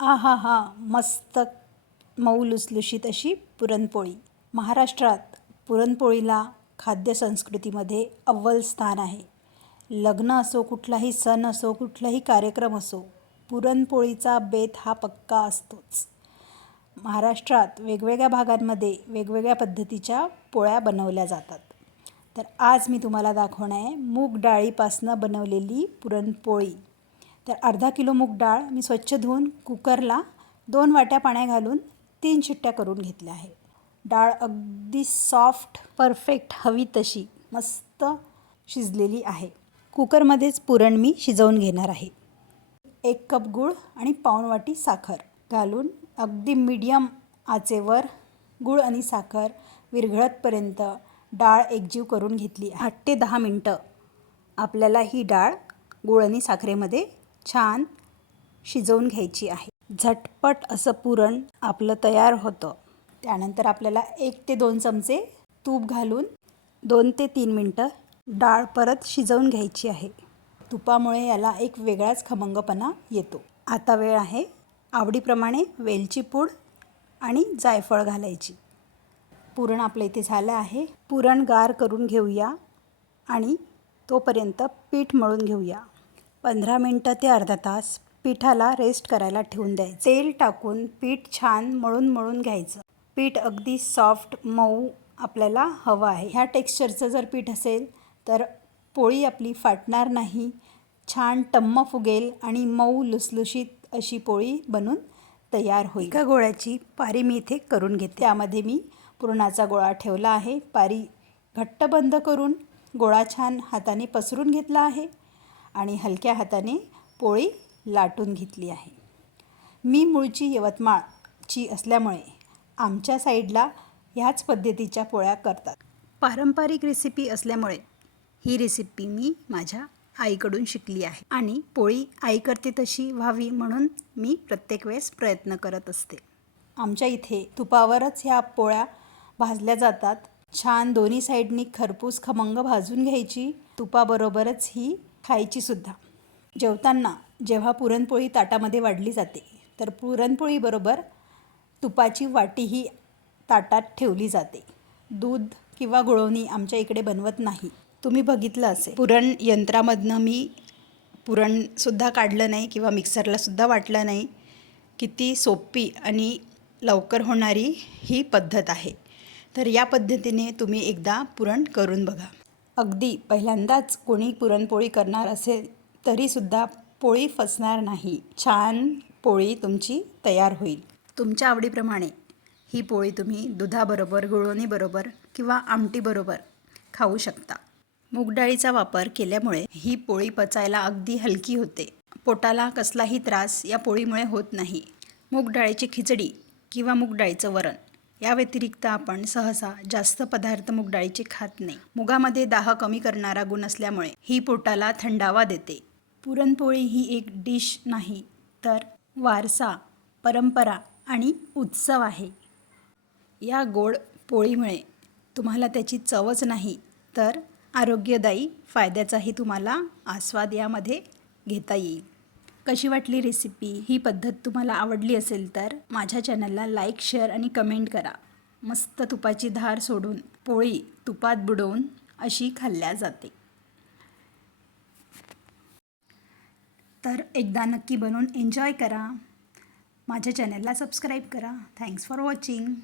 आहा हा मस्त मऊ लुसलुशीत अशी पुरणपोळी. महाराष्ट्रात पुरणपोळीला खाद्यसंस्कृतीमध्ये अव्वल स्थान आहे. लग्न असो कुठलाही सण असो कुठलाही कार्यक्रम असो पुरणपोळीचा बेत हा पक्का असतोच. महाराष्ट्रात वेगवेगळ्या भागांमध्ये वेगवेगळ्या पद्धतीच्या पोळ्या बनवल्या जातात. तर आज मी तुम्हाला दाखवणार आहे मूग डाळीपासनं बनवलेली पुरणपोळी. तर अर्धा किलो मूग डाळ मी स्वच्छ धुवून कुकरला दोन वाट्या पाण्या घालून तीन शिट्ट्या करून घेतल्या आहे डाळ अगदी सॉफ्ट परफेक्ट हवी तशी मस्त शिजलेली आहे. कुकरमध्येच पुरण मी शिजवून घेणार आहे. एक कप गूळ आणि पाऊण वाटी साखर घालून अगदी मीडियम आचेवर गूळ आणि साखर विरघळतपर्यंत डाळ एकजीव करून घेतली आठ ते दहा मिनटं आपल्याला ही डाळ गूळ आणि साखरेमध्ये छान शिजवून घ्यायची आहे. झटपट असं पुरण आपलं तयार होतं. त्यानंतर आपल्याला एक ते दोन चमचे तूप घालून दोन ते तीन मिनटं डाळ परत शिजवून घ्यायची आहे. तुपामुळे याला एक वेगळाच खमंगपणा येतो. आता वेळ आहे आवडीप्रमाणे वेलची पूड आणि जायफळ घालायची. पुरण आपलं इथे झालं आहे. पुरण गार करून घेऊया आणि तोपर्यंत पीठ मळून घेऊया. पंधरा मिनटं ते अर्धा तास पिठाला रेस्ट करायला ठेवून द्यायचं. तेल टाकून पीठ छान मळून मळून घ्यायचं. पीठ अगदी सॉफ्ट मऊ आपल्याला हवं आहे. ह्या टेक्स्चरचं जर पीठ असेल तर पोळी आपली फाटणार नाही. छान टम्म फुगेल आणि मऊ लुसलुशीत अशी पोळी बनून तयार होईल. एका गोळ्याची पारी मी इथे करून घेते. त्यामध्ये मी पुरणाचा गोळा ठेवला आहे. पारी घट्ट बंद करून गोळा छान हाताने पसरून घेतला आहे. आणि हलक्या हाताने पोळी लाटून घेतली आहे. मी मूळची यवतमाळची असल्यामुळे आमच्या साईडला ह्याच पद्धतीच्या पोळ्या करतात. पारंपरिक रेसिपी असल्यामुळे ही रेसिपी मी माझ्या आईकडून शिकली आहे आणि पोळी आई करते तशी व्हावी म्हणून मी प्रत्येक वेळेस प्रयत्न करत असते. आमच्या इथे तुपावरच ह्या पोळ्या भाजल्या जातात. छान दोन्ही साईडनी खरपूस खमंग भाजून घ्यायची. तुपाबरोबरच ही खायचीसुद्धा. जेवताना जेव्हा पुरणपोळी ताटामध्ये वाढली जाते तर पुरणपोळीबरोबर तुपाची वाटीही ताटात ठेवली जाते. दूध किंवा गुळवणी आमच्या इकडे बनवत नाही. तुम्ही बघितलं असेल. पुरण यंत्रामधनं मी पुरणसुद्धा काढलं नाही किंवा मिक्सरलासुद्धा वाटलं नाही. किती सोपी आणि लवकर होणारी ही पद्धत आहे. तर या पद्धतीने तुम्ही एकदा पुरण करून बघा. अगदी पहिल्यांदाच कोणी पुरणपोळी करणार असेल तरीसुद्धा पोळी फसणार नाही. छान पोळी तुमची तयार होईल. तुमच्या आवडीप्रमाणे ही पोळी तुम्ही दुधाबरोबर गुळवणीबरोबर किंवा आमटीबरोबर खाऊ शकता. मूगडाळीचा वापर केल्यामुळे ही पोळी पचायला अगदी हलकी होते. पोटाला कसलाही त्रास या पोळीमुळे होत नाही. मूगडाळीची खिचडी किंवा मूगडाळीचं वरण या व्यतिरिक्त आपण सहसा जास्त पदार्थ मूग डाळीचे खात नाही. मुगामध्ये दाह कमी करणारा गुण असल्यामुळे ही पोटाला थंडावा देते. पुरणपोळी ही एक डिश नाही तर वारसा परंपरा आणि उत्सव आहे. या गोड पोळीमुळे तुम्हाला त्याची चवच नाही तर आरोग्यदायी फायद्याचाही तुम्हाला आस्वाद यामध्ये घेता येईल. कशी वाटली रेसिपी ही पद्धत तुम्हाला आवडली असेल तर माझ्या चॅनलला लाईक शेअर आणि कमेंट करा. मस्त तुपाची धार सोडून पोळी तुपात बुडवून अशी खाल्ल्या जाते. तर एकदा नक्की बनवून एन्जॉय करा. माझ्या चॅनलला सबस्क्राईब करा. Thanks for watching